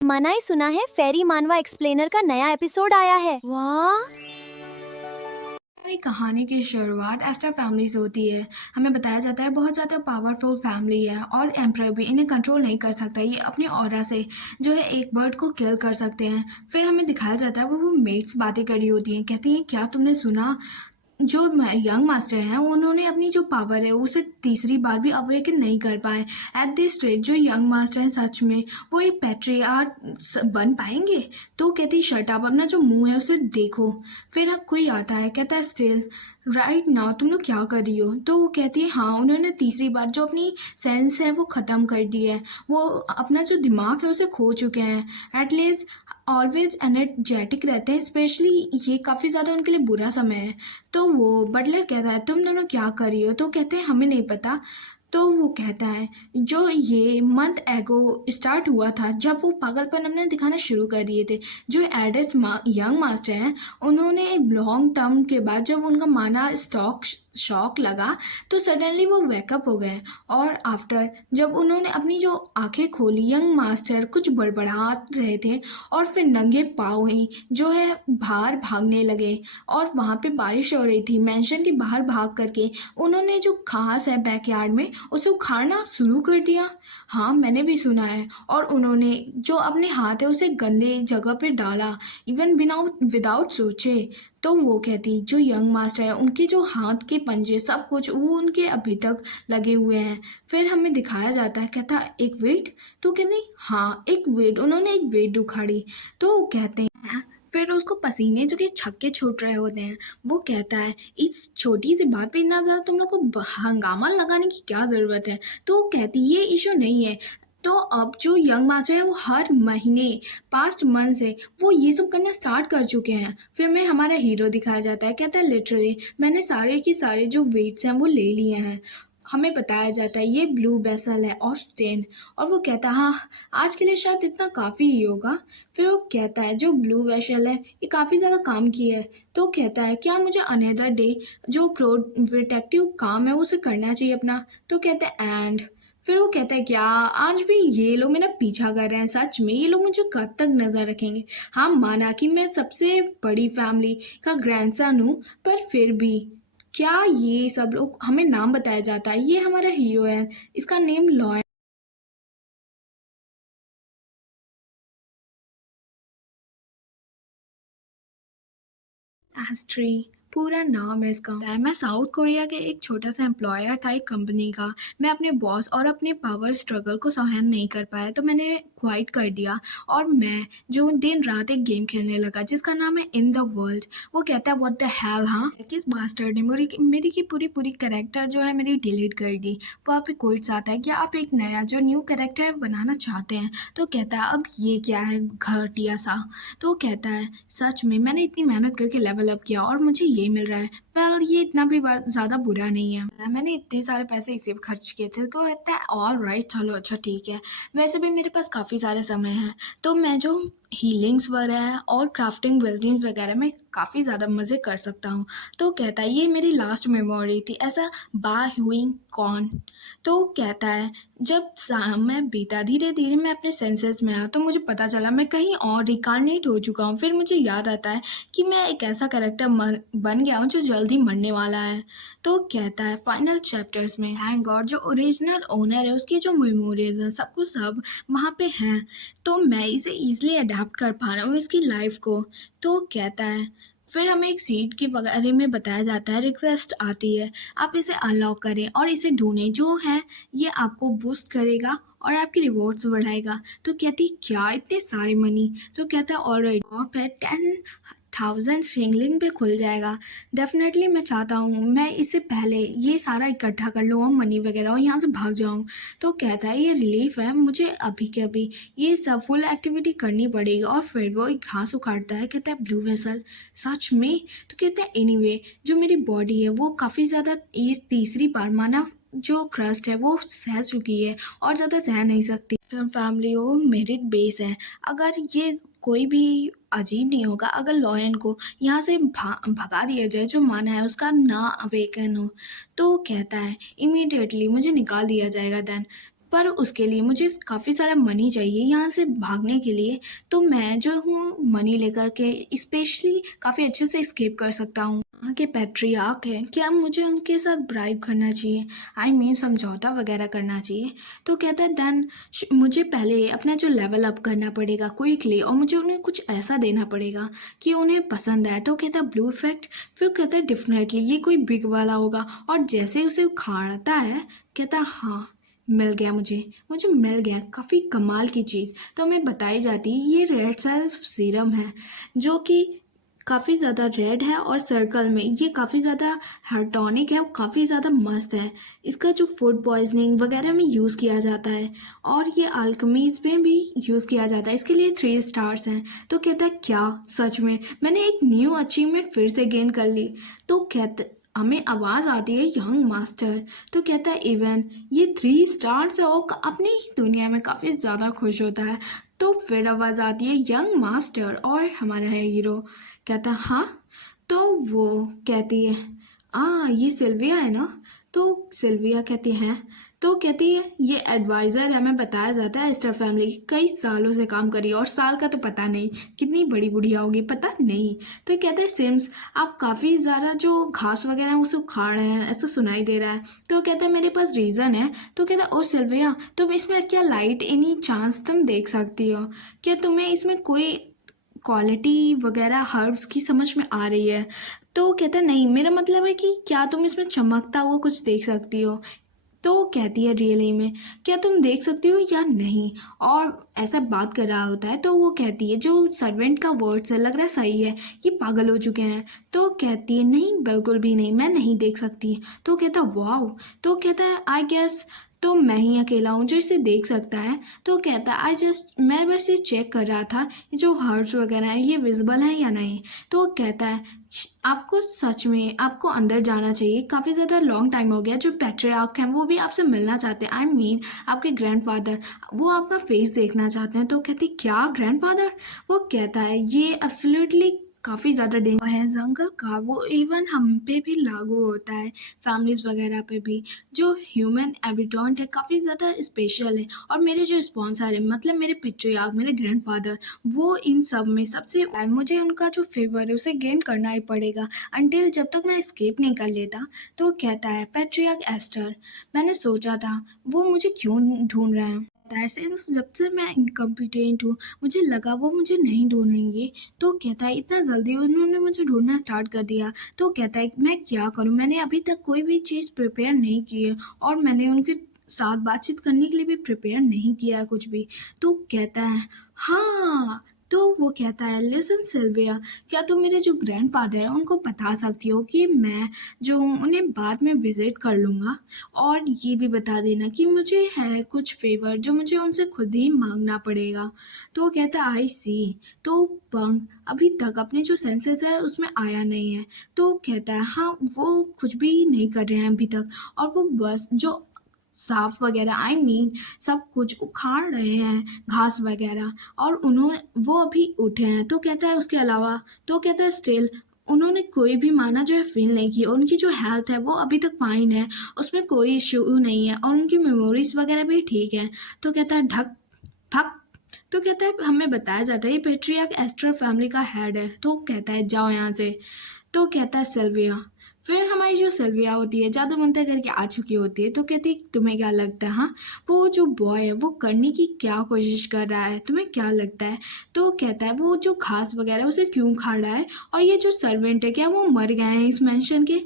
मनाई सुना है फेरी मानवा एक्सप्लेनर का नया एपिसोड आया है। वाह। हमारी कहानी की शुरुआत एस्टर फैमिली से होती है। हमें बताया जाता है बहुत ज़्यादा पावरफुल फैमिली है और एम्परर भी इन्हें कंट्रोल नहीं कर सकता। ये अपनी ऑरा से जो है एक बर्ड को किल कर सकते हैं। फिर हमें दिखाया जाता है वो मेट्स बातें करी होती हैं, कहती हैं क्या तुमने सुना, जो यंग मास्टर हैं उन्होंने अपनी जो पावर है उसे तीसरी बार भी अवेकन नहीं कर पाए। एट दिस रेट जो यंग मास्टर हैं सच में वो एक पैट्रियार्क बन पाएंगे। तो कहती शट अप, अपना जो मुंह है उसे देखो। फिर अब कोई आता है, कहता है स्टिल राइट नाउ तुम लोग क्या कर रही हो। तो वो कहती है हाँ, उन्होंने तीसरी बार जो अपनी सेंस है वो ख़त्म कर दी है। वो अपना जो दिमाग है उसे खो चुके हैं। एटलीस्ट ऑलवेज एनर्जेटिक रहते हैं, स्पेशली ये काफ़ी ज़्यादा उनके लिए बुरा समय है। तो वो बटलर कहता है तुम दोनों क्या कर रही हो। तो कहते हैं हमें नहीं पता। तो वो कहता है जो ये मंथ एगो स्टार्ट हुआ था जब वो पागलपन हमने दिखाना शुरू कर दिए थे। जो एडेस्ट यंग मास्टर हैं उन्होंने एक लॉन्ग टर्म के बाद जब उनका माना स्टॉक शॉक लगा तो सडनली वो वेकअप हो गए। और आफ्टर जब उन्होंने अपनी जो आंखें खोली यंग मास्टर कुछ बड़बड़ा रहे थे और फिर नंगे पाँव ही जो है बाहर भागने लगे। और वहाँ पे बारिश हो रही थी। मेंशन के बाहर भाग करके उन्होंने जो घास है बैकयार्ड में उसे उखाड़ना शुरू कर दिया। हाँ मैंने भी सुना है। और उन्होंने जो अपने हाथ है उसे गंदे जगह पे डाला, इवन बिना विदाउट सोचे। तो वो कहती जो यंग मास्टर है उनके जो हाथ के पंजे सब कुछ वो उनके अभी तक लगे हुए हैं। फिर हमें दिखाया जाता है, कहता एक वेट। तो कहती हाँ एक वेट, उन्होंने एक वेट उखाड़ी। तो वो कहते हैं फिर उसको पसीने जो कि छक्के छूट रहे होते हैं। वो कहता है इस छोटी सी बात पे इतना ज़्यादा तुम लोग को हंगामा लगाने की क्या ज़रूरत है। तो वो कहती ये इशू नहीं है। तो अब जो यंग मास्टर है वो हर महीने पास्ट मंथ से वो ये सब करना स्टार्ट कर चुके हैं। फिर में हमारा हीरो दिखाया जाता है, कहता है लिटरली मैंने सारे के सारे जो वेट्स हैं वो ले लिए हैं। हमें बताया जाता है ये ब्लू बेसल है ऑफ स्टेन। और वो कहता है हाँ आज के लिए शायद इतना काफ़ी ही होगा। फिर वो कहता है जो ब्लू वेसल है ये काफ़ी ज़्यादा काम की है। तो कहता है क्या मुझे अनदर डे जो प्रोटेक्टिव काम है उसे करना चाहिए अपना। तो कहता है एंड फिर वो कहता है क्या आज भी ये लोग मेरा पीछा कर रहे हैं, सच में ये लोग मुझे कब तक नज़र रखेंगे। हाँ माना कि मैं सबसे बड़ी फैमिली का ग्रैंडसन हूँ, पर फिर भी क्या ये सब लोग, हमें नाम बताया जाता है, ये हमारा हीरो है, इसका नेम लॉयन। एस्ट्री पूरा नाम है इसका। मैं साउथ कोरिया के एक छोटा सा एम्प्लॉयर था एक कंपनी का। मैं अपने बॉस और अपने पावर स्ट्रगल को सहन नहीं कर पाया तो मैंने क्वाइट कर दिया। और मैं जो दिन रात एक गेम खेलने लगा जिसका नाम है इन द वर्ल्ड। वो कहता है व्हाट द हेल, हाँ किस बास्टर्ड ने मेरी की पूरी पूरी करेक्टर जो है मेरी डिलीट कर दी। वहाँ पे कोट्स आता है कि आप एक नया जो न्यू करेक्टर बनाना चाहते हैं। तो कहता है अब ये क्या है घटिया सा। तो वो कहता है सच में मैंने इतनी मेहनत करके लेवल अप किया और मुझे ये मिल रहा है। वेल ये इतना भी ज़्यादा बुरा नहीं है, मैंने इतने सारे पैसे इसी पे खर्च किए थे। तो कहता है ऑल राइट चलो अच्छा ठीक है, वैसे भी मेरे पास काफ़ी सारे समय है तो मैं जो हीलिंग्स वगैरह और क्राफ्टिंग बिल्डिंग्स वगैरह में काफ़ी ज़्यादा मज़े कर सकता हूँ। तो कहता है ये मेरी लास्ट मेमोरी थी ऐसा बा ह्यूइंग कॉन। तो कहता है जब समय बीता धीरे धीरे मैं अपने सेंसेस में आया तो मुझे पता चला मैं कहीं और रिकारनेट हो चुका हूँ। फिर मुझे याद आता है कि मैं एक ऐसा कैरेक्टर बन गया हूँ जो जल्द ही मरने वाला है। तो कहता है फाइनल चैप्टर्स में थैंक गॉड जो ओरिजिनल ओनर है उसकी जो मेमोरीज हैं सब कुछ सब वहाँ पे हैं। तो मैं इसे ईजिली अडेप्ट कर पा रहा हूँ इसकी लाइफ को। तो कहता है फिर हमें एक सीट के बारे में बताया जाता है, रिक्वेस्ट आती है आप इसे अनलॉक करें और इसे ढूंढें जो है ये आपको बूस्ट करेगा और आपके रिवॉर्ड्स बढ़ाएगा। तो कहती क्या इतने सारे मनी। तो कहता है ऑलराइट ऑफ है 10,000 श्रिंगलिंग पे खुल जाएगा। डेफिनेटली मैं चाहता हूँ मैं इससे पहले ये सारा इकट्ठा कर लूँ और मनी वगैरह और यहाँ से भाग जाऊँ। तो कहता है ये रिलीफ है मुझे अभी के अभी ये सब फुल एक्टिविटी करनी पड़ेगी। और फिर वो एक घास उखाड़ता है, कहता है ब्लू वेसल सच में। तो कहता है एनीवे जो मेरी बॉडी है वो काफ़ी ज़्यादा ये तीसरी बार माना जो क्रस्ट है वो सह चुकी है और ज़्यादा सह नहीं सकती। फैमिली वो मेरिट बेस है। अगर ये कोई भी अजीब नहीं होगा अगर लॉयन को यहाँ से भगा दिया जाए जो माना है उसका ना अवेकन हो। तो कहता है इमीडिएटली मुझे निकाल दिया जाएगा देन। पर उसके लिए मुझे काफ़ी सारा मनी चाहिए यहाँ से भागने के लिए। तो मैं जो हूँ मनी लेकर के स्पेशली काफ़ी अच्छे से एस्केप कर सकता हूँ। वहाँ के पैट्रियार्क हैं, क्या मुझे उनके साथ ब्राइब करना चाहिए? आई मीन समझौता वगैरह करना चाहिए? तो कहता है देन मुझे पहले अपना जो लेवल अप करना पड़ेगा क्विकली, और मुझे उन्हें कुछ ऐसा देना पड़ेगा कि उन्हें पसंद आए। तो कहता है ब्लू इफेक्ट। फिर कहता है डेफिनेटली ये कोई बिग वाला होगा। और जैसे ही उसे उखाड़ता है कहता है हाँ मिल गया, मुझे मिल गया काफ़ी कमाल की चीज़। तो हमें बताई जाती है ये रेड सेल्फ सीरम है, जो कि काफ़ी ज़्यादा रेड है और सर्कल में ये काफ़ी ज़्यादा हाइटोनिक है और काफ़ी ज़्यादा मस्त है। इसका जो फूड पॉइजनिंग वगैरह में यूज़ किया जाता है और ये अल्केमीज़ में भी यूज़ किया जाता है। इसके लिए 3 स्टार्स हैं। तो कहता है क्या सच में मैंने एक न्यू अचीवमेंट फिर से गेन कर ली? तो कहते हमें आवाज़ आती है यंग मास्टर। तो कहता है इवन ये 3 स्टार्स है और अपनी ही दुनिया में काफ़ी ज़्यादा खुश होता है। तो फिर आवाज़ आती है यंग मास्टर और हमारा है हीरो। कहता हाँ। तो वो कहती है ये सिल्विया है ना? तो सिल्विया कहती हैं। तो कहती है ये एडवाइज़र है, हमें बताया जाता है एस्टर फैमिली कई सालों से काम करी, और साल का तो पता नहीं, कितनी बड़ी बुढ़िया होगी पता नहीं। तो कहता है सिम्स आप काफ़ी ज़्यादा जो घास वगैरह है उसे उखाड़ रहे हैं, ऐसा सुनाई दे रहा है। तो कहता है मेरे पास रीज़न है। तो कहता है ओ सिल्विया तुम इसमें क्या लाइट एनी चांस तुम देख सकती हो? क्या तुम्हें इसमें कोई क्वालिटी वगैरह हर्ब्स की समझ में आ रही है? तो कहता है नहीं, मेरा मतलब है कि क्या तुम इसमें चमकता हुआ कुछ देख सकती हो? तो कहती है रियली में क्या तुम देख सकती हो या नहीं? और ऐसा बात कर रहा होता है तो वो कहती है जो सर्वेंट का वर्ड्स है लग रहा है सही है, ये पागल हो चुके हैं। तो कहती है नहीं बिल्कुल भी नहीं, मैं नहीं देख सकती। तो कहता है वाओ। तो कहता है आई गेस तो मैं ही अकेला हूँ जो इसे देख सकता है। तो कहता है मैं बस ये चेक कर रहा था जो हर्ब्स वगैरह है ये विजिबल है या नहीं। तो कहता है आपको सच में आपको अंदर जाना चाहिए, काफ़ी ज़्यादा लॉन्ग टाइम हो गया। जो पैट्रियार्क हैं वो भी आपसे मिलना चाहते हैं, आई मीन आपके ग्रैंडफादर, वो आपका फेस देखना चाहते हैं। तो कहती क्या ग्रैंडफादर? वो कहता है ये एब्सोल्युटली काफ़ी ज़्यादा डेंजर है जंगल का, वो इवन हम पे भी लागू होता है, फैमिलीज़ वगैरह पे भी। जो ह्यूमन एबिटेंट है काफ़ी ज़्यादा स्पेशल है, और मेरे जो स्पॉन्सर है मतलब मेरे पैट्रियार्क मेरे ग्रैंडफादर, वो इन सब में सबसे मुझे उनका जो फेवर है उसे गेन करना ही पड़ेगा अनटिल जब तक मैं एस्केप नहीं कर लेता। तो कहता है पैट्रियार्क एस्टर मैंने सोचा था वो मुझे क्यों ढूंढ रहे हैं, सिंस जब से मैं इनकम्पिटेंट हूँ मुझे लगा वो मुझे नहीं ढूंढेंगे। तो कहता है इतना जल्दी उन्होंने मुझे ढूंढना स्टार्ट कर दिया। तो कहता है मैं क्या करूँ, मैंने अभी तक कोई भी चीज़ प्रिपेयर नहीं की है और मैंने उनके साथ बातचीत करने के लिए भी प्रिपेयर नहीं किया है कुछ भी। तो कहता है हाँ। तो वो कहता है लिसन सिल्विया क्या तुम मेरे जो ग्रैंडफादर हैं उनको बता सकती हो कि मैं जो हूँ उन्हें बाद में विज़िट कर लूँगा, और ये भी बता देना कि मुझे है कुछ फेवर जो मुझे उनसे खुद ही मांगना पड़ेगा। तो वो कहता है आई सी। तो पंग अभी तक अपने जो सेंसेस है उसमें आया नहीं है। तो कहता है हाँ वो कुछ भी नहीं कर रहे हैं अभी तक, और वो बस जो साफ वगैरह आई मीन सब कुछ उखाड़ रहे हैं घास वगैरह, और वो अभी उठे हैं। तो कहता है उसके अलावा, तो कहता है स्टिल उन्होंने कोई भी माना जो है फील नहीं की, और उनकी जो हेल्थ है वो अभी तक फाइन है, उसमें कोई इश्यू नहीं है, और उनकी मेमोरीज वगैरह भी ठीक है। तो कहता है ढक भक। तो कहता है हमें बताया जाता है ये पैट्रियार्क एस्टर फैमिली का हेड है। तो कहता है जाओ यहाँ से। तो कहता है सिल्विया, फिर हमारी जो सिल्विया होती है जादू मंतर करके आ चुकी होती है। तो कहती है तुम्हें क्या लगता है, हाँ वो जो बॉय है वो करने की क्या कोशिश कर रहा है, तुम्हें क्या लगता है? तो कहता है वो जो घास वगैरह उसे क्यों खा रहा है, और ये जो सर्वेंट है क्या वो मर गए हैं इस मेंशन के?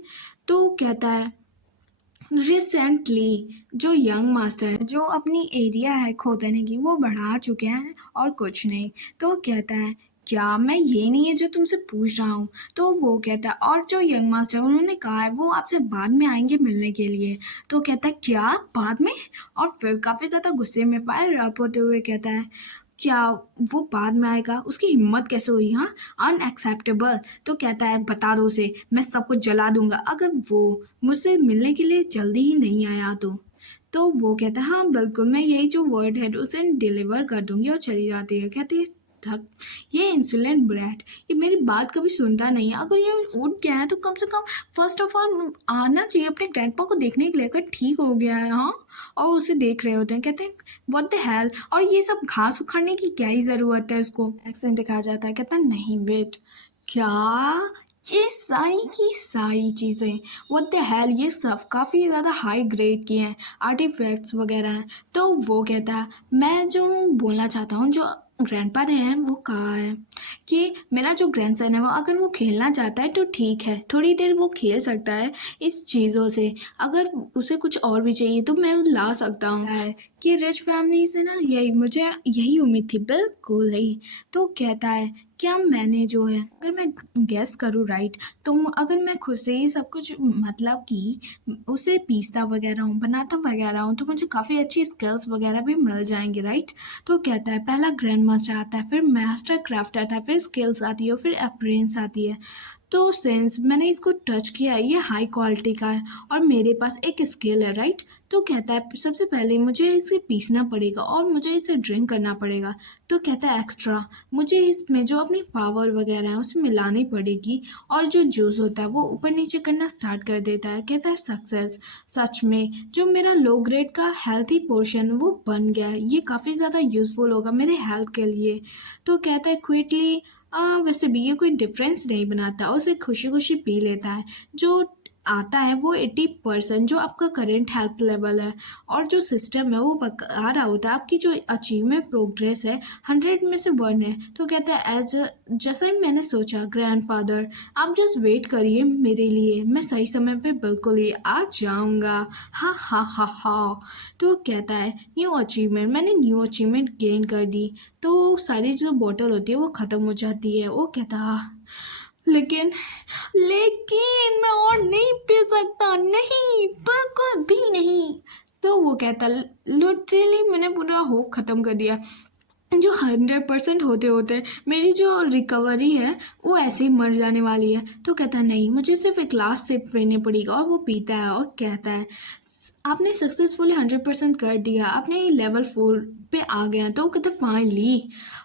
तो कहता है रिसेंटली जो यंग मास्टर है जो अपनी एरिया है खोदने की वो बढ़ा चुके हैं और कुछ नहीं। तो कहता है क्या मैं ये नहीं है जो तुमसे पूछ रहा हूँ? तो वो कहता है और जो यंग मास्टर उन्होंने कहा है वो आपसे बाद में आएंगे मिलने के लिए। तो कहता है क्या बाद में? और फिर काफ़ी ज़्यादा गुस्से में फायर अप होते हुए कहता है क्या वो बाद में आएगा, उसकी हिम्मत कैसे हुई, हाँ अनएक्सेप्टेबल। तो कहता है बता दो उसे मैं सब कुछ जला दूंगा अगर वो मुझसे मिलने के लिए जल्दी ही नहीं आया तो। वो कहता है हाँ बिल्कुल मैं यही जो वर्ड है उसे डिलीवर कर दूंगी, और चली जाती है। कहती है थक। ये इंसुलेंट ब्रैट, ये मेरी बात कभी सुनता नहीं है। अगर ये उठ गया है तो कम से कम फर्स्ट ऑफ ऑल आना चाहिए अपने ग्रैंडपा को देखने के लिए, अगर ठीक हो गया है हाँ, और उसे देख रहे होते हैं, कहते हैं व्हाट द हेल, और ये सब घास उखाड़ने की क्या ही ज़रूरत है उसको। एक्सेंट दिखाया जाता है, कहता है नहीं वेट, क्या ये सारी की सारी चीज़ें व्हाट द हेल, ये सब काफ़ी ज़्यादा हाई ग्रेड की हैं, आर्टिफैक्ट्स वगैरह हैं। तो वो कहता है मैं जो बोलना चाहता हूँ, जो ग्रैंडपा ने है वो कहा है कि मेरा जो ग्रैंडसन है वो अगर वो खेलना चाहता है तो ठीक है, थोड़ी देर वो खेल सकता है इस चीज़ों से, अगर उसे कुछ और भी चाहिए तो मैं ला सकता हूँ। है कि रिच फैमिली से ना यही मुझे यही उम्मीद थी, बिल्कुल ही। तो कहता है क्या मैंने जो है अगर मैं गेस करूँ राइट, तो अगर मैं खुद से ही सब कुछ मतलब कि उसे पीसता वगैरह हूँ, बनाता वगैरह हूँ, तो मुझे काफ़ी अच्छी स्किल्स वगैरह भी मिल जाएंगी राइट। तो कहता है पहला ग्रैंड मास्टर आता है, फिर मास्टर क्राफ्ट आता है, फिर स्किल्स आती है, फिर अपीयरेंस आती है। तो सिंस मैंने इसको टच किया ये हाई क्वालिटी का है और मेरे पास एक स्किल है राइट। तो कहता है सबसे पहले मुझे इसे पीसना पड़ेगा और मुझे इसे ड्रिंक करना पड़ेगा। तो कहता है एक्स्ट्रा मुझे इसमें जो अपनी पावर वगैरह है उसमें मिलानी पड़ेगी, और जो जूस होता है वो ऊपर नीचे करना स्टार्ट कर देता है। कहता है सक्सेस, सच में जो मेरा लो ग्रेड का हेल्थी पोर्शन वो बन गया है, ये काफ़ी ज़्यादा यूज़फुल होगा मेरे हेल्थ के लिए। तो कहता है क्विकली वैसे भी ये कोई डिफरेंस नहीं बनाता, उसे खुशी खुशी पी लेता है। जो आता है वो 80% जो आपका करेंट हेल्थ लेवल है, और जो सिस्टम है वो बता रहा होता है आपकी जो अचीवमेंट प्रोग्रेस है 100 में से 1 है। तो कहता है एज जैसा ही मैंने सोचा ग्रैंडफादर, आप जस्ट वेट करिए मेरे लिए, मैं सही समय पे बिल्कुल ही आ जाऊँगा। हा हा हा हा। तो कहता है मैंने न्यू अचीवमेंट गेन कर दी। तो सारी जो बॉटल होती है वो ख़त्म हो जाती है। वो कहता लेकिन लेकिन मैं और नहीं पी सकता, नहीं बिल्कुल भी नहीं। तो वो कहता लिटरली मैंने पूरा होप ख़त्म कर दिया, जो 100% होते होते मेरी जो रिकवरी है वो ऐसे ही मर जाने वाली है। तो कहता है नहीं मुझे सिर्फ एक लास्ट सिप पीनी पड़ेगा, और वो पीता है और कहता है आपने सक्सेसफुली 100% कर दिया, आपने लेवल 4 पे आ गया। तो वो कहता है फाइनली।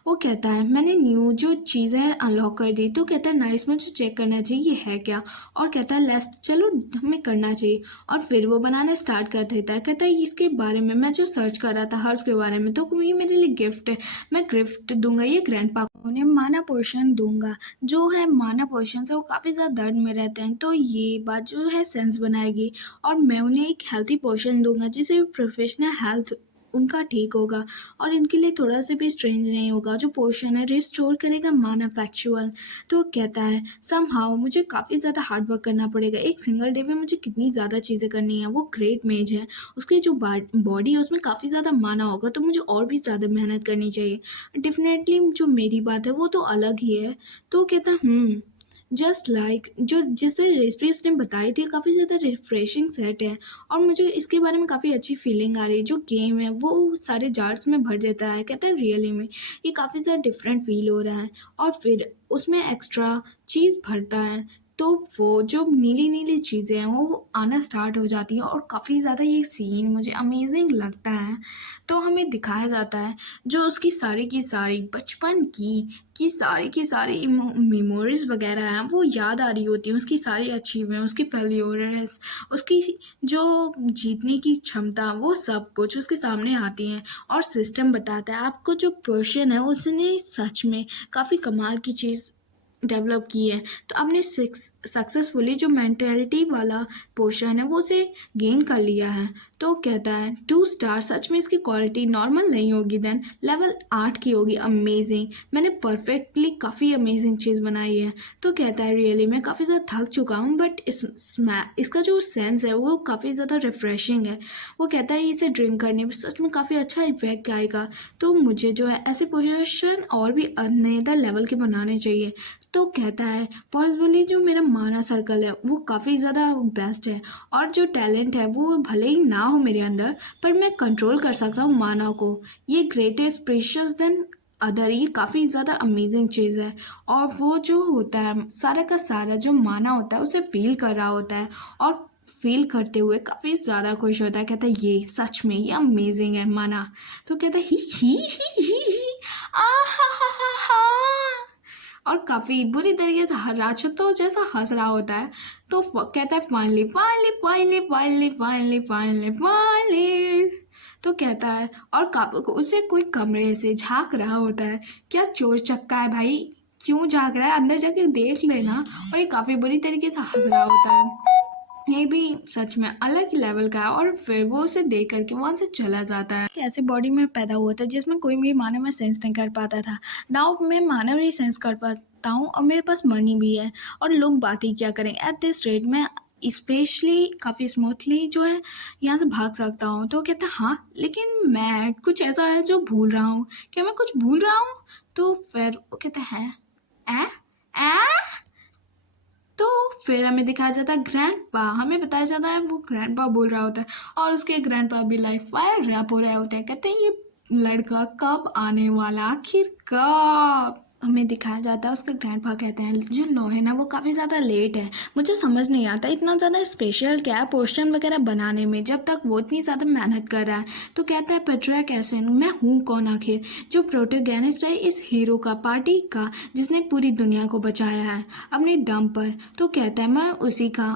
वो कहता है मैंने न्यू जो चीज़ें अनलॉक कर दी। तो कहता है नाइस, मुझे चेक करना चाहिए ये है क्या, और कहता है लेस चलो हमें करना चाहिए, और फिर वो बनाना स्टार्ट कर देता है। कहता है इसके बारे में मैं जो सर्च कर रहा था हर्ब्स के बारे में, तो ये मेरे लिए गिफ्ट है, मैं गिफ्ट दूंगा ये ग्रैंडपा को, उन्हें माना पोर्शन दूंगा। जो है माना पोर्शन से वो काफ़ी ज़्यादा दर्द में रहते हैं, तो ये बात जो है सेंस बनाएगी, और मैं उन्हें एक हेल्थी पोर्शन दूंगा जिससे प्रोफेशनल हेल्थ उनका ठीक होगा, और इनके लिए थोड़ा सा भी स्ट्रेंज नहीं होगा। जो पोर्शन है रिस्टोर करेगा माना फैक्चुअल। तो कहता है समहाउ मुझे काफ़ी ज़्यादा हार्ड वर्क करना पड़ेगा, एक सिंगल डे में मुझे कितनी ज़्यादा चीज़ें करनी है। वो ग्रेट मेज है, उसकी जो बॉडी है उसमें काफ़ी ज़्यादा माना होगा, तो मुझे और भी ज़्यादा मेहनत करनी चाहिए। डेफिनेटली जो मेरी बात है वो तो अलग ही है। तो कहता जस्ट लाइक जो जिस रेसिपी उसने बताई थी काफ़ी ज़्यादा रिफ्रेशिंग सेट है, और मुझे इसके बारे में काफ़ी अच्छी फीलिंग आ रही है। जो गेम है वो सारे जार्स में भर देता है। कहता है रियली में ये काफ़ी ज़्यादा डिफरेंट फील हो रहा है, और फिर उसमें एक्स्ट्रा चीज़ भरता है, तो वो जो नीली नीली चीज़ें हैं वो आना स्टार्ट हो जाती हैं, और काफ़ी ज़्यादा ये सीन मुझे अमेजिंग लगता है। तो हमें दिखाया जाता है जो उसकी सारी की सारी बचपन की सारी मेमोरीज वगैरह हैं वो याद आ रही होती हैं, उसकी सारी अचीवमेंट, उसकी फेल्योर्स, उसकी जो जीतने की क्षमता, वो सब कुछ उसके सामने आती हैं। और सिस्टम बताता है आपको जो पोर्शन है उसने सच में काफ़ी कमाल की चीज़ डेवलप की है। तो आपने सक्सेसफुली जो मेंटेलिटी वाला पोर्शन है वो उसे गेन कर लिया है। तो कहता है 2 स्टार, सच में इसकी क्वालिटी नॉर्मल नहीं होगी, देन लेवल 8 की होगी, अमेजिंग, मैंने परफेक्टली काफ़ी अमेजिंग चीज़ बनाई है। तो कहता है रियली मैं काफ़ी ज़्यादा थक चुका हूँ, बट इसका जो सेंस है वो काफ़ी ज़्यादा रिफ्रेशिंग है। वो कहता है इसे ड्रिंक करने में सच में काफ़ी अच्छा इफेक्ट आएगा, तो मुझे जो है ऐसे पोजीशन और भी अनदर लेवल के बनाने चाहिए। तो कहता है पॉसिबली जो मेरा माना सर्कल है वो काफ़ी ज़्यादा बेस्ट है, और जो टैलेंट है वो भले ही ना हो मेरे अंदर, पर मैं कंट्रोल कर सकता हूँ माना को। ये ग्रेटेस्ट प्रीशियस देन अदर, ये काफ़ी ज़्यादा अमेजिंग चीज़ है। और वो जो होता है सारा का सारा जो माना होता है उसे फील कर रहा होता है, और फील करते हुए काफ़ी ज़्यादा खुश होता है। कहता है ये सच में ये अमेजिंग है माना। तो कहता है ही आ हा हा हा हा और काफ़ी बुरी तरीके से राजतो जैसा हंस रहा होता है। तो कहता है finally finally finally finally finally finally finally. तो कहता है और उसे कोई कमरे से झांक रहा होता है। क्या चोर चक्का है भाई, क्यों झांक रहा है, अंदर जाके देख लेना। और ये काफ़ी बुरी तरीके से हंस रहा होता है। ये भी सच में अलग ही लेवल का है। और फिर वो उसे देख करके वहाँ से चला जाता है। ऐसे बॉडी में पैदा हुआ था जिसमें कोई भी मानव में सेंस नहीं कर पाता था। नाउ मैं मानव ही सेंस कर पाता हूँ और मेरे पास मनी भी है और लोग बात ही क्या करें। एट दिस रेट मैं स्पेशली काफ़ी स्मूथली जो है यहाँ से भाग सकता हूँ। तो कहता है हाँ, लेकिन मैं कुछ ऐसा है जो भूल रहा हूँ। क्या मैं कुछ भूल रहा हूँ? तो फिर वो कहता है ए ए तो फिर हमें दिखाया जाता है ग्रैंडपा। हमें बताया जाता है वो ग्रैंडपा बोल रहा होता है और उसके ग्रैंडपा भी लाइफ फायर रैप हो रहे होते हैं। कहते हैं ये लड़का कब आने वाला, आखिर कब। हमें दिखाया जाता है उसके ग्रैंडपा कहते हैं जो नो है ना वो काफ़ी ज़्यादा लेट है। मुझे समझ नहीं आता इतना ज़्यादा स्पेशल क्या है पोर्शन वगैरह बनाने में जब तक वो इतनी ज़्यादा मेहनत कर रहा है। तो कहता है पेट्रिया कैसन, मैं हूँ कौन आखिर, जो प्रोटोगेनिस्ट है इस हीरो का, पार्टी का, जिसने पूरी दुनिया को बचाया है अपने दम पर। तो कहता है मैं उसी का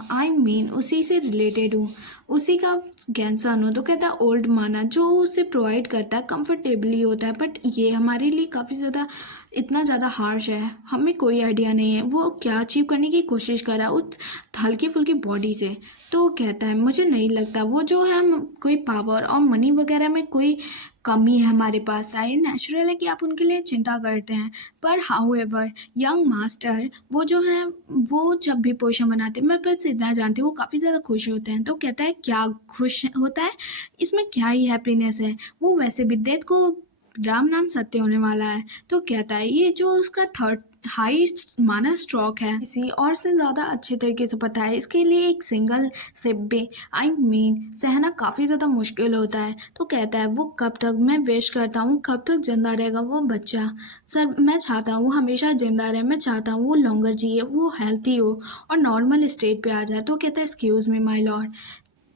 उसी से रिलेटेड हूँ, उसी का ग्रैंडसन हूँ। तो कहता है ओल्ड माना जो उसे प्रोवाइड करता है कंफर्टेबली होता है, बट ये हमारे लिए काफ़ी ज़्यादा इतना ज़्यादा हार्श है। हमें कोई आइडिया नहीं है वो क्या अचीव करने की कोशिश कर रहा है उस हल्की फुल्की बॉडी से। तो कहता है मुझे नहीं लगता वो जो है कोई पावर और मनी वगैरह में कोई कमी है हमारे पास। ये नेचुरल है कि आप उनके लिए चिंता करते हैं, पर हाउएवर यंग मास्टर वो जो है वो जब भी पोशन बनाते हैं मैं बस इतना जानती हूँ वो काफ़ी ज़्यादा खुश होते हैं। तो कहता है क्या खुश होता है, इसमें क्या ही हैप्पीनेस है, वो वैसे भी डेथ को राम नाम सत्य होने वाला है। तो कहता है ये जो उसका थर्ड हाई माना स्ट्रोक है इसी और से ज़्यादा अच्छे तरीके से पता है, इसके लिए एक सिंगल सिप भी सहना काफ़ी ज़्यादा मुश्किल होता है। तो कहता है वो कब तक, मैं विश करता हूँ कब तक जिंदा रहेगा वो बच्चा। सर मैं चाहता हूँ वो हमेशा जिंदा रहे, मैं चाहता हूँ वो लॉन्गर जिए, वो हेल्थी हो और नॉर्मल स्टेट पे आ जाए। तो कहता है एक्सक्यूज़ मी माय लॉर्ड।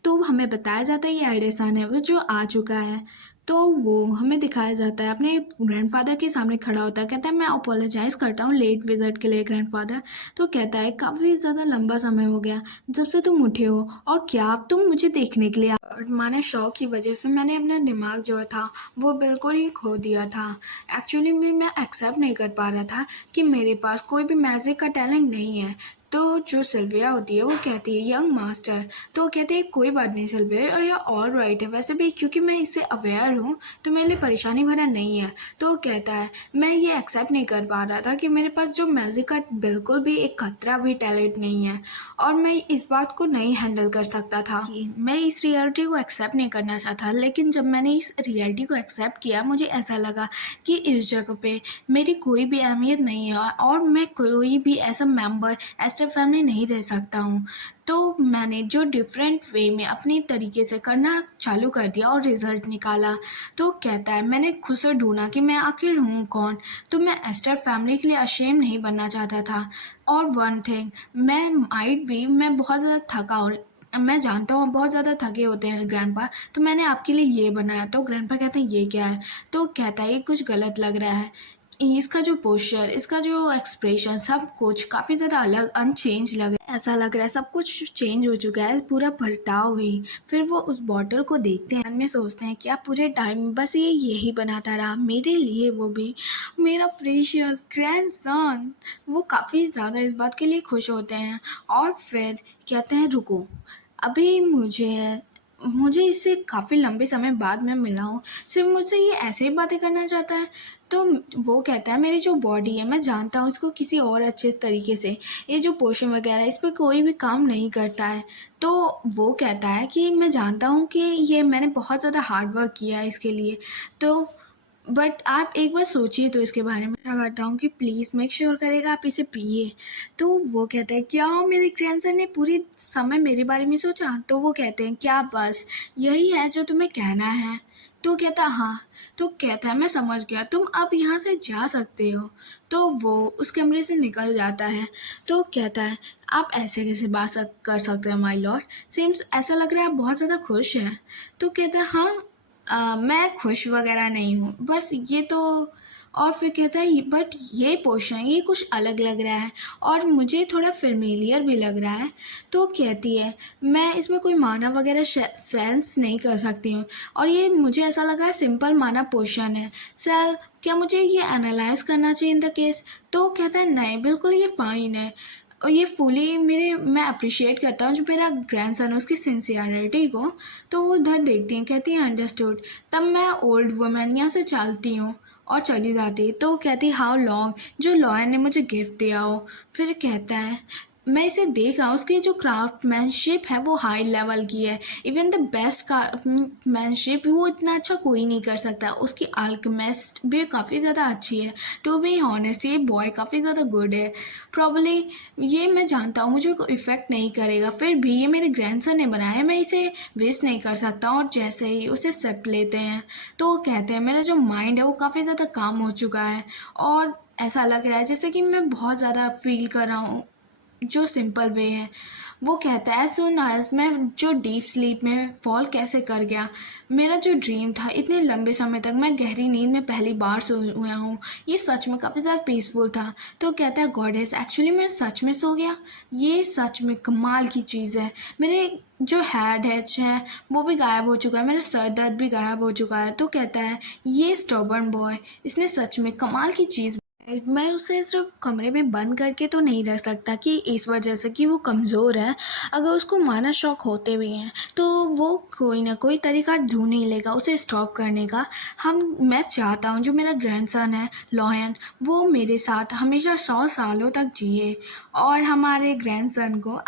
तो हमें बताया जाता है ये एडिसन है वो जो आ चुका है। तो वो हमें दिखाया जाता है अपने ग्रैंडफादर के सामने खड़ा होता है। कहता है मैं अपोलोजाइज़ करता हूँ लेट विजिट के लिए ग्रैंडफादर। तो कहता है काफ़ी ज़्यादा लंबा समय हो गया जब से तुम उठे हो, और क्या अब तुम मुझे देखने के लिए माने शौक की वजह से मैंने अपना दिमाग जो था वो बिल्कुल ही खो दिया था। एक्चुअली मैं एक्सेप्ट नहीं कर पा रहा था कि मेरे पास कोई भी मैजिक का टैलेंट नहीं है। तो जो सिल्विया होती है वो कहती है यंग मास्टर। तो वो कहते हैं कोई बात नहीं सिल्विया, या ऑल राइट है वैसे भी, क्योंकि मैं इससे अवेयर हूँ तो मेरे लिए परेशानी भरा नहीं है। तो वो कहता है मैं ये एक्सेप्ट नहीं कर पा रहा था कि मेरे पास जो मैजिक का बिल्कुल भी एक खतरा भी टैलेंट नहीं है, और मैं इस बात को नहीं हैंडल कर सकता था कि मैं इस रियलिटी को एक्सेप्ट नहीं करना चाहता। लेकिन जब मैंने इस रियलिटी को एक्सेप्ट किया मुझे ऐसा लगा कि इस जगह पे मेरी कोई भी अहमियत नहीं है और मैं कोई भी ऐसा मेंबर एस्टर फैमिली नहीं रह सकता हूँ। तो मैंने जो डिफरेंट वे में अपनी तरीके से करना चालू कर दिया और रिज़ल्ट निकाला। तो कहता है मैंने खुद से ढूंढा कि मैं आखिर हूँ कौन। तो मैं एस्टर फैमिली के लिए अशेम नहीं बनना चाहता था। और वन थिंग, मैं बहुत ज़्यादा थका हूँ, मैं जानता हूँ बहुत ज़्यादा थके होते हैं ग्रैंडपा, तो मैंने आपके लिए ये बनाया। तो ग्रैंडपा कहते हैं ये क्या है। तो कहता है ये कुछ गलत लग रहा है, इसका जो पोस्चर, इसका जो एक्सप्रेशन, सब कुछ काफ़ी ज़्यादा अलग अनचेंज लग रहा है। ऐसा लग रहा है सब कुछ चेंज हो चुका है, पूरा बर्ताव ही। फिर वो उस बॉटल को देखते हैं, मन में सोचते हैं क्या पूरे टाइम बस ये यही बनाता रहा मेरे लिए, वो भी मेरा प्रेशियस ग्रैंडसन। वो काफ़ी ज़्यादा इस बात के लिए खुश होते हैं और फिर कहते हैं रुको, अभी मुझे इससे काफ़ी लंबे समय बाद मैं मिला हूँ, सिर्फ मुझसे ये ऐसे ही बातें करना चाहता है। तो वो कहता है मेरी जो बॉडी है मैं जानता हूँ इसको किसी और अच्छे तरीके से, ये जो पोषण वगैरह इस पर कोई भी काम नहीं करता है। तो वो कहता है कि मैं जानता हूँ कि ये मैंने बहुत ज़्यादा हार्ड वर्क किया है इसके लिए, तो बट आप एक बार सोचिए तो इसके बारे में। क्या करता हूँ कि प्लीज़ मेक श्योर करेगा आप इसे पिए। तो वो कहता है क्या मेरे ग्रैंडसन ने पूरी समय मेरे बारे में सोचा। तो वो कहते हैं क्या बस यही है जो तुम्हें कहना है। तो कहता हाँ। तो कहता है मैं समझ गया, तुम अब यहाँ से जा सकते हो। तो वो उस कमरे से निकल जाता है। तो कहता है आप ऐसे कैसे कर सकते हैं माय लॉर्ड, सिम्स ऐसा लग रहा है आप बहुत ज़्यादा खुश हैं। तो कहता है हाँ मैं खुश वगैरह नहीं हूँ, बस ये तो और फिर कहता है बट ये पोर्शन ये कुछ अलग लग रहा है और मुझे थोड़ा फेमिलियर भी लग रहा है। तो कहती है मैं इसमें कोई माना वगैरह सेंस नहीं कर सकती हूँ और ये मुझे ऐसा लग रहा है सिंपल माना पोर्शन है। सर क्या मुझे ये एनालाइज करना चाहिए इन द केस? तो कहता है नहीं बिल्कुल ये फ़ाइन है और ये फुली मैं अप्रिशिएट करता हूँ जो मेरा ग्रैंडसन है उसकी सिंसियरिटी को। तो वो उधर देखती हैं, कहती हैं अंडरस्टूड। तब मैं ओल्ड वुमेन यहाँ से चलती हूँ और चली जाती। तो कहती हाउ लॉन्ग जो लॉयर ने मुझे गिफ्ट दिया हो। फिर कहता है मैं इसे देख रहा हूँ उसकी जो क्राफ्टमैनशिप है वो हाई लेवल की है। इवन द बेस्ट क्राफ्टमैनशिप वो इतना अच्छा कोई नहीं कर सकता। उसकी अल्केमिस्ट भी काफ़ी ज़्यादा अच्छी है। टू बी हॉनेस्ट ये बॉय काफ़ी ज़्यादा गुड है। प्रॉब्ली ये मैं जानता हूँ मुझे कोई इफ़ेक्ट नहीं करेगा, फिर भी ये मेरे ग्रैंडसन ने बनाया है, मैं इसे वेस्ट नहीं कर सकता। और जैसे ही उसे सिप लेते हैं तो वो कहते हैं मेरा जो माइंड है वो काफ़ी ज़्यादा काम हो चुका है और ऐसा लग रहा है जैसे कि मैं बहुत ज़्यादा फील कर रहा हूँ जो सिंपल वे है। वो कहता है सुन आज मैं जो डीप स्लीप में फॉल कैसे कर गया। मेरा जो ड्रीम था इतने लंबे समय तक मैं गहरी नींद में पहली बार सोया हूँ, ये सच में काफ़ी ज़्यादा पीसफुल था। तो कहता है गॉडेस एक्चुअली मैं सच में सो गया, ये सच में कमाल की चीज़ है। मेरे जो हेड है वो भी गायब हो चुका है, मेरा सर दर्द भी गायब हो चुका है। तो कहता है ये स्टबर्न बॉय इसने सच में कमाल की चीज़, मैं उसे सिर्फ कमरे में बंद करके तो नहीं रख सकता कि इस वजह से कि वो कमज़ोर है। अगर उसको माना शौक होते भी हैं तो वो कोई ना कोई तरीका ढूंढ ही लेगा उसे स्टॉप करने का। मैं चाहता हूँ जो मेरा ग्रैंडसन है लॉयन वो मेरे साथ हमेशा 100 सालों तक जिए और हमारे ग्रैंडसन को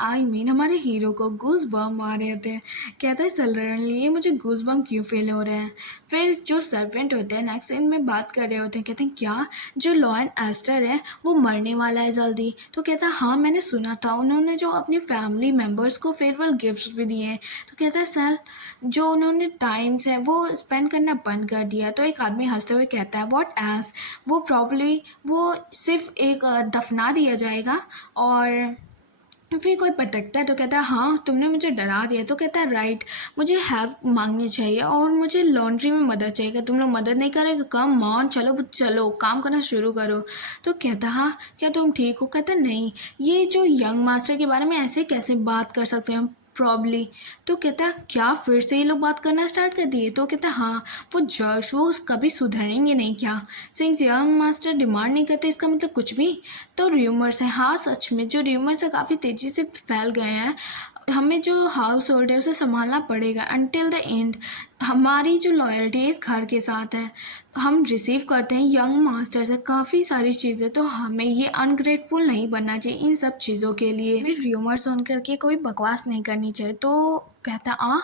हमारे हीरो को गूज बम आ रहे होते हैं। कहता है सडनली ये मुझे गूज बम क्यों फील हो रहे हैं। फिर जो सर्वेंट होते हैं नेक्स्ट सीन में बात कर रहे होते हैं, कहते हैं क्या जो लॉयन एस्टर है वो मरने वाला है जल्दी। तो कहता है हाँ मैंने सुना था उन्होंने जो अपनी फैमिली मेम्बर्स को फेयरवेल गिफ्ट्स भी दिए हैं। तो कहता है सर जो उन्होंने टाइम्स है वो स्पेंड करना बंद कर दिया। तो एक आदमी हंसते हुए कहता है व्हाट एज वो प्रॉब्ली वो सिर्फ एक दफना दिया जाएगा और फिर कोई पटकता है। तो कहता है हाँ तुमने मुझे डरा दिया। तो कहता है राइट मुझे हेल्प मांगनी चाहिए और मुझे लॉन्ड्री में मदद चाहिए, तुम लोग मदद नहीं करोगे कम ऑन चलो चलो काम करना शुरू करो। तो कहता हाँ क्या तुम ठीक हो। कहता नहीं ये जो यंग मास्टर के बारे में ऐसे कैसे बात कर सकते हैं प्रॉब्ली। तो कहता है क्या फिर से ये लोग बात करना स्टार्ट कर दिए। तो कहता है हाँ वो जर्क्स वो कभी सुधरेंगे नहीं क्या। सिंस यंग मास्टर डिमांड नहीं करते इसका मतलब कुछ भी। तो र्यूमर्स है हाँ सच में जो र्यूमर्स है काफ़ी तेज़ी से फैल गए हैं। हमें जो हाउस होल्ड है उसे संभालना पड़ेगा अनटिल द एंड। हमारी जो लॉयल्टी इस घर के साथ है हम रिसीव करते हैं यंग मास्टर से काफ़ी सारी चीज़ें, तो हमें ये अनग्रेटफुल नहीं बनना चाहिए इन सब चीज़ों के लिए। हमें र्यूमर सुन करके कोई बकवास नहीं करनी चाहिए। तो कहता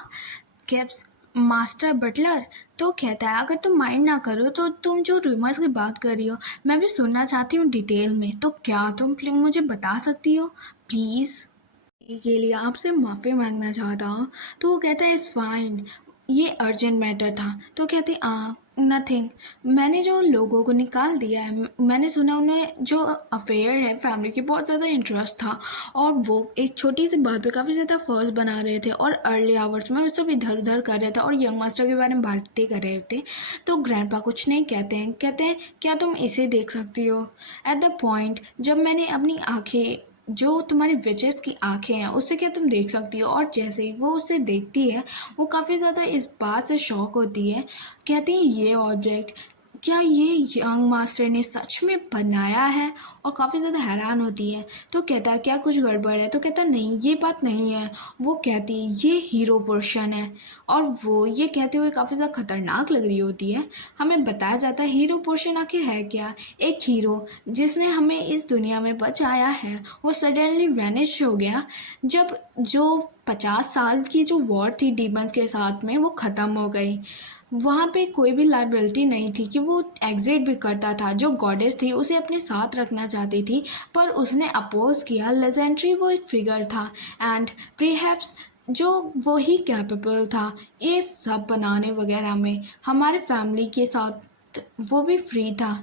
कैप्स मास्टर बटलर। तो कहता है अगर तुम माइंड ना करो तो तुम जो र्यूमर्स की बात कर रही हो मैं भी सुनना चाहती हूँ डिटेल में। तो क्या तुम मुझे बता सकती हो प्लीज़। के लिए आपसे माफ़ी मांगना चाहता हूँ। तो वो कहता है इट्स फाइन ये अर्जेंट मैटर था। तो कहती नथिंग मैंने जो लोगों को निकाल दिया है मैंने सुना उन्हें जो अफेयर है फैमिली की बहुत ज़्यादा इंटरेस्ट था और वो एक छोटी सी बात पे काफ़ी ज़्यादा फर्ज बना रहे थे और अर्ली आवर्स में वो सब इधर उधर कर रहे थे और यंग मास्टर के बारे में बातें कर रहे थे। तो ग्रैंडपा कुछ नहीं कहते हैं क्या तुम इसे देख सकती हो। एट द पॉइंट जब मैंने अपनी आंखें जो तुम्हारी विचेस की आंखें हैं उससे क्या तुम देख सकती हो। और जैसे ही वो उसे देखती है वो काफ़ी ज़्यादा इस बात से शॉक होती है। कहती है ये ऑब्जेक्ट क्या ये यंग मास्टर ने सच में बनाया है और काफ़ी ज़्यादा हैरान होती है। तो कहता है क्या कुछ गड़बड़ है। तो कहता नहीं ये बात नहीं है। वो कहती ये हीरो पोर्शन है और वो ये कहते हुए काफ़ी ज़्यादा खतरनाक लग रही होती है। हमें बताया जाता है हीरो पोर्शन आखिर है क्या। एक हीरो जिसने हमें इस दुनिया में बचाया है वो सडनली वैनिश हो गया जब जो 50 साल की जो वॉर थी डीमंस के साथ में वो ख़त्म हो गई। वहाँ पे कोई भी लाइबिलिटी नहीं थी कि वो एग्जिट भी करता था। जो गॉडेस थी उसे अपने साथ रखना चाहती थी पर उसने अपोज किया। लेजेंडरी वो एक फिगर था एंड प्रीहैप्स जो वही कैपेबल था ये सब बनाने वगैरह में हमारे फैमिली के साथ वो भी फ्री था।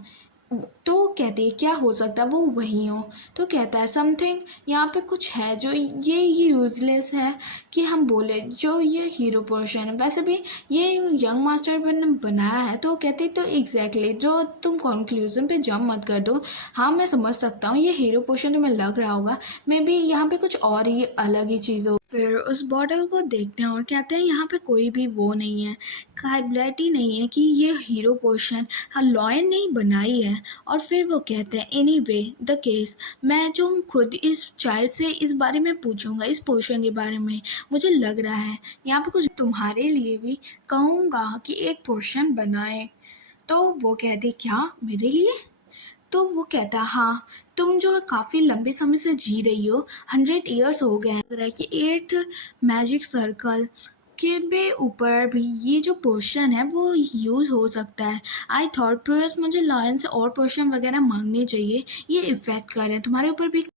तो कहती है क्या हो सकता है वो वही हो। तो कहता है समथिंग, यहाँ पे कुछ है जो ये यूज़लेस है कि हम बोले जो ये हीरो पोर्शन है। वैसे भी ये यंग मास्टर ने बनाया है। तो कहती तो एग्जैक्टली जो तुम कंक्लूजन पे जंप मत कर दो। हाँ मैं समझ सकता हूँ ये हीरो पोर्शन तुम्हें लग रहा होगा, मे बी यहाँ पे कुछ और ही अलग ही चीज़ हो। फिर उस बॉटल को देखते हैं और कहते हैं यहाँ पे कोई भी वो नहीं है, कैपेबिलिटी नहीं है कि ये हीरो पोर्शन हाँ लॉयन ने ही बनाई है। और फिर वो कहते हैं एनी वे द केस, मैं जो हूँ खुद इस चाइल्ड से इस बारे में पूछूंगा, इस पोर्शन के बारे में। मुझे लग रहा है यहाँ पे कुछ तुम्हारे लिए भी कहूँगा कि एक पोर्शन बनाए। तो वो कहते क्या मेरे लिए? तो वो कहता हाँ, तुम जो काफ़ी लंबे समय से जी रही हो, 100 ईयर्स हो गए हैं। लग रहा है कि एट्थ मैजिक सर्कल के भी ऊपर भी ये जो पोर्शन है वो यूज़ हो सकता है। आई थॉट परहैप्स मुझे लॉयन से और पोर्शन वगैरह मांगने चाहिए, ये इफ़ेक्ट कर रहे हैं तुम्हारे ऊपर भी।